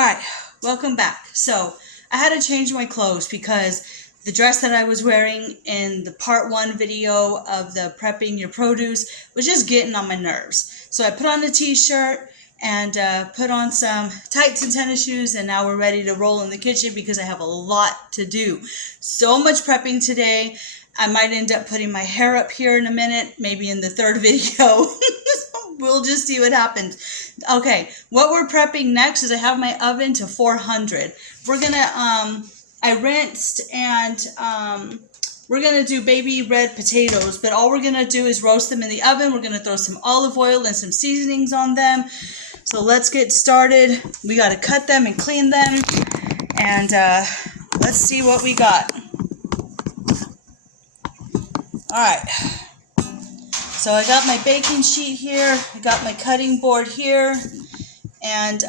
Alright, welcome back. So, I had to change my clothes because the dress that I was wearing in the part 1 video of the prepping your produce was just getting on my nerves. So I put on a t-shirt and put on some tights and tennis shoes, and now we're ready to roll in the kitchen because I have a lot to do. So much prepping today. I might end up putting my hair up here in a minute, maybe in the third video. We'll just see what happens. Okay, what we're prepping next is I have my oven to 400. We're gonna, I rinsed and we're gonna do baby red potatoes, but all we're gonna do is roast them in the oven. We're gonna throw some olive oil and some seasonings on them. So let's get started. We gotta cut them and clean them, and let's see what we got. All right. So I got my baking sheet here, I got my cutting board here, and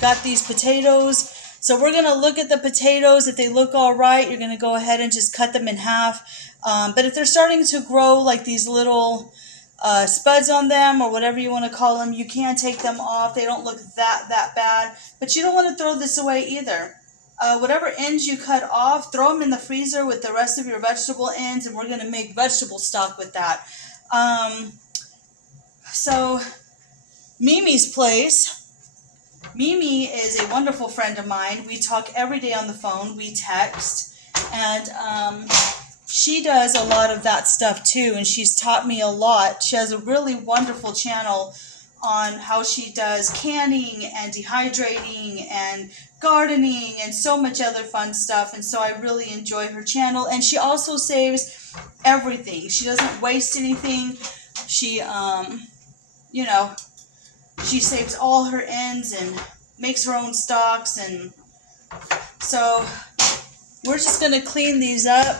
got these potatoes. So we're going to look at the potatoes. If they look all right, you're going to go ahead and just cut them in half. But if they're starting to grow like these little spuds on them, or whatever you want to call them, you can take them off. They don't look that bad, but you don't want to throw this away either. Whatever ends you cut off, throw them in the freezer with the rest of your vegetable ends, and we're going to make vegetable stock with that. So Mimi's place. Mimi is a wonderful friend of mine. We talk every day on the phone. We text, and she does a lot of that stuff too, and she's taught me a lot. She has a really wonderful channel on how she does canning and dehydrating and gardening and so much other fun stuff, and so I really enjoy her channel. And she also saves everything. She doesn't waste anything. She she saves all her ends and makes her own stocks. And so we're just gonna clean these up,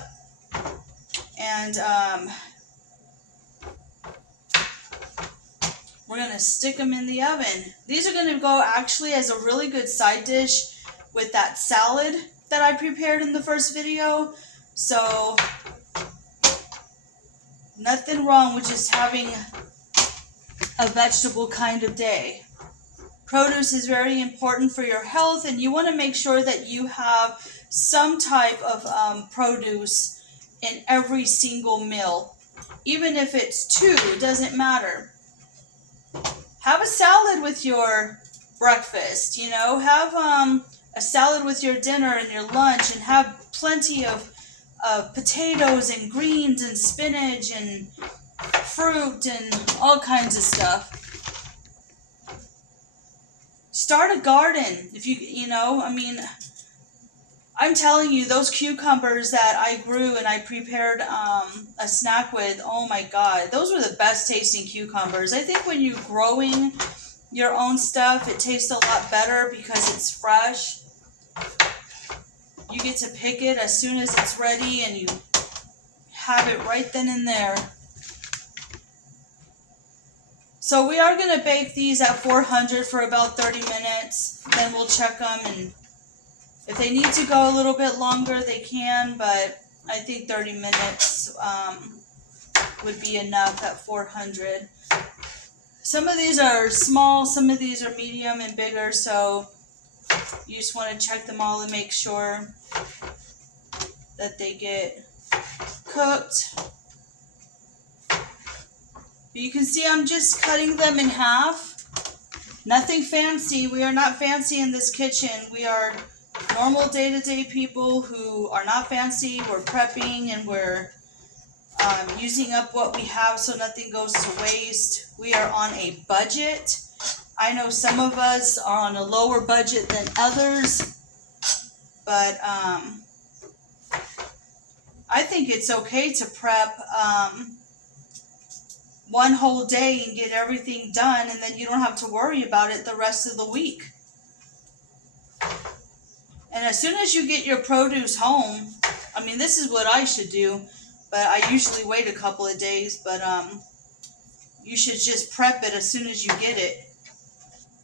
and we're gonna stick them in the oven. These are gonna go actually as a really good side dish with that salad that I prepared in the first video. So nothing wrong with just having a vegetable kind of day. Produce is very important for your health, and you want to make sure that you have some type of produce in every single meal. Even if it's 2, it doesn't matter. Have a salad with your breakfast, have a salad with your dinner and your lunch, and have plenty of potatoes and greens and spinach and fruit and all kinds of stuff. Start a garden. If I'm telling you, those cucumbers that I grew and I prepared a snack with, oh my God, those were the best tasting cucumbers. I think when you're growing your own stuff, it tastes a lot better because it's fresh. You get to pick it as soon as it's ready, and you have it right then and there. So we are going to bake these at 400 for about 30 minutes. Then we'll check them, and if they need to go a little bit longer, they can, but I think 30 minutes would be enough at 400. Some of these are small, some of these are medium and bigger, so you just want to check them all and make sure that they get cooked. But you can see I'm just cutting them in half. Nothing fancy. We are not fancy in this kitchen. We are normal day-to-day people who are not fancy. We're prepping, and we're using up what we have so nothing goes to waste. We are on a budget. I know some of us are on a lower budget than others, but I think it's okay to prep one whole day and get everything done, and then you don't have to worry about it the rest of the week. And as soon as you get your produce home, this is what I should do, but I usually wait a couple of days, but you should just prep it as soon as you get it.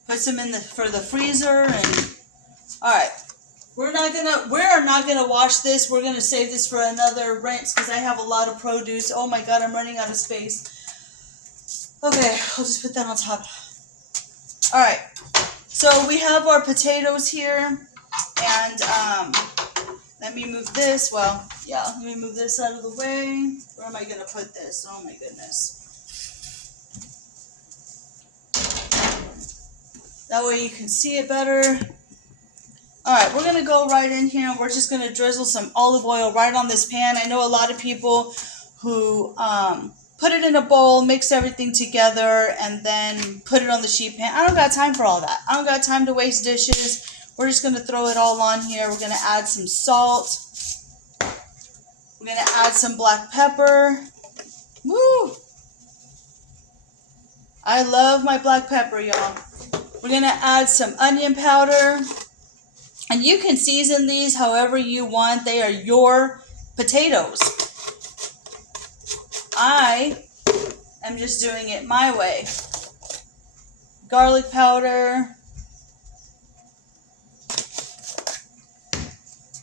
Put some in for the freezer, and all right. We're not gonna wash this. We're gonna save this for another rinse because I have a lot of produce. Oh my God, I'm running out of space. Okay, I'll just put that on top. All right. So we have our potatoes here, and let me move this. Well, yeah, let me move this out of the way. Where am I gonna put this? Oh my goodness. That way you can see it better. All right, we're gonna go right in here and we're just gonna drizzle some olive oil right on this pan. I know a lot of people who put it in a bowl, mix everything together, and then put it on the sheet pan. I don't got time for all that. I don't got time to waste dishes. We're just gonna throw it all on here. We're gonna add some salt. We're gonna add some black pepper. Woo! I love my black pepper, y'all. We're gonna add some onion powder. And you can season these however you want. They are your potatoes. I am just doing it my way. Garlic powder.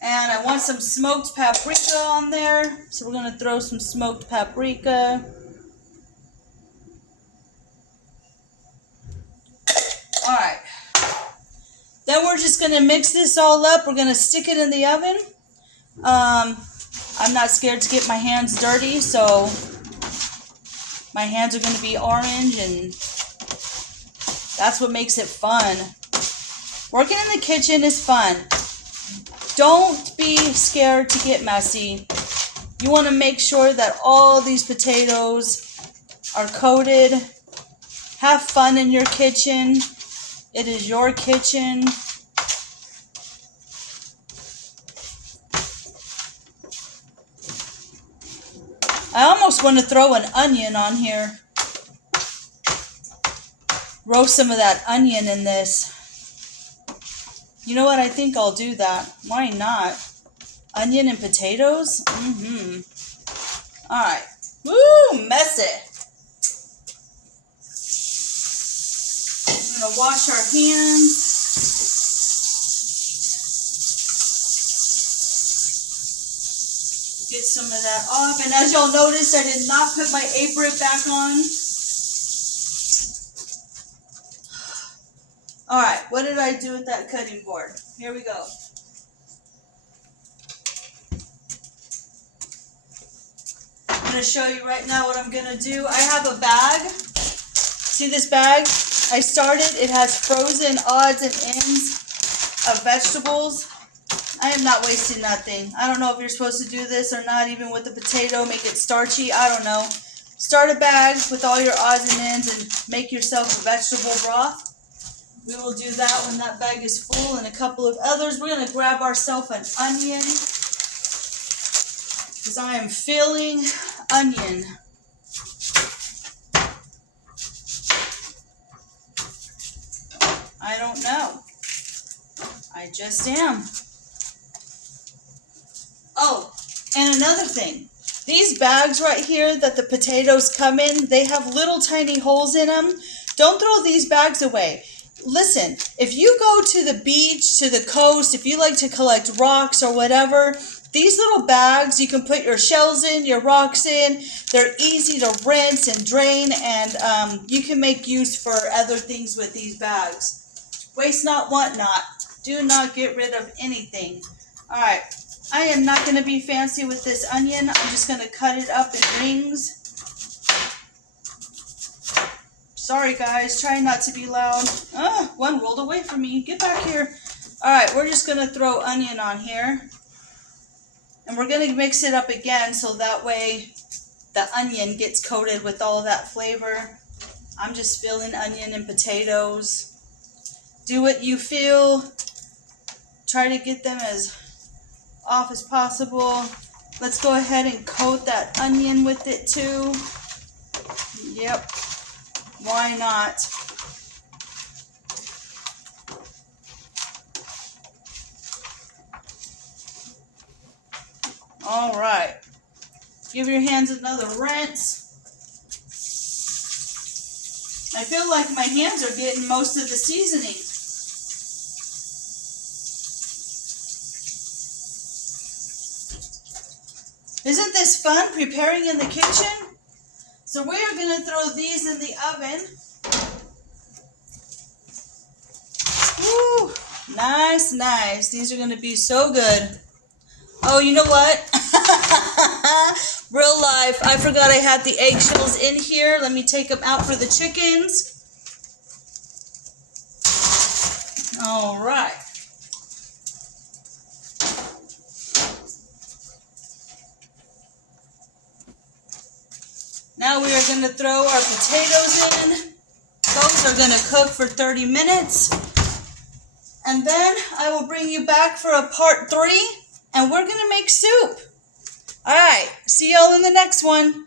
And I want some smoked paprika on there. So we're going to throw some smoked paprika. All right. Then we're just going to mix this all up. We're going to stick it in the oven. I'm not scared to get my hands dirty, so my hands are going to be orange, and that's what makes it fun. Working in the kitchen is fun. Don't be scared to get messy. You want to make sure that all these potatoes are coated. Have fun in your kitchen. It is your kitchen. I almost want to throw an onion on here. Roast some of that onion in this. You know what? I think I'll do that. Why not? Onion and potatoes? Alright. Woo! Messy. I'm going to wash our hands. Get some of that off. And as y'all notice, I did not put my apron back on. Alright, what did I do with that cutting board? Here we go. I'm going to show you right now what I'm going to do. I have a bag. See this bag? I started. It has frozen odds and ends of vegetables. I am not wasting nothing. I don't know if you're supposed to do this or not, even with the potato, make it starchy. I don't know. Start a bag with all your odds and ends and make yourself a vegetable broth. We will do that when that bag is full, and a couple of others. We're going to grab ourselves an onion because I am feeling onion. I don't know. I just am. Oh, and another thing. These bags right here that the potatoes come in, they have little tiny holes in them. Don't throw these bags away. Listen, if you go to the beach, to the coast, if you like to collect rocks or whatever, these little bags, you can put your shells in, your rocks in. They're easy to rinse and drain, and you can make use for other things with these bags. Waste not, want not. Do not get rid of anything. All right, I am not going to be fancy with this onion. I'm just going to cut it up in rings. Sorry, guys. Try not to be loud. One rolled away from me. Get back here. All right, we're just going to throw onion on here. And we're going to mix it up again so that way the onion gets coated with all that flavor. I'm just feeling onion and potatoes. Do what you feel. Try to get them as off as possible. Let's go ahead and coat that onion with it too. Yep. Why not? All right. Give your hands another rinse. I feel like my hands are getting most of the seasoning. Isn't this fun, preparing in the kitchen? So we are going to throw these in the oven. Woo! Nice, nice. These are going to be so good. Oh, you know what? Real life. I forgot I had the eggshells in here. Let me take them out for the chickens. All right. Now we are going to throw our potatoes in. Those are going to cook for 30 minutes. And then I will bring you back for a part 3. And we're going to make soup. All right. See y'all in the next one.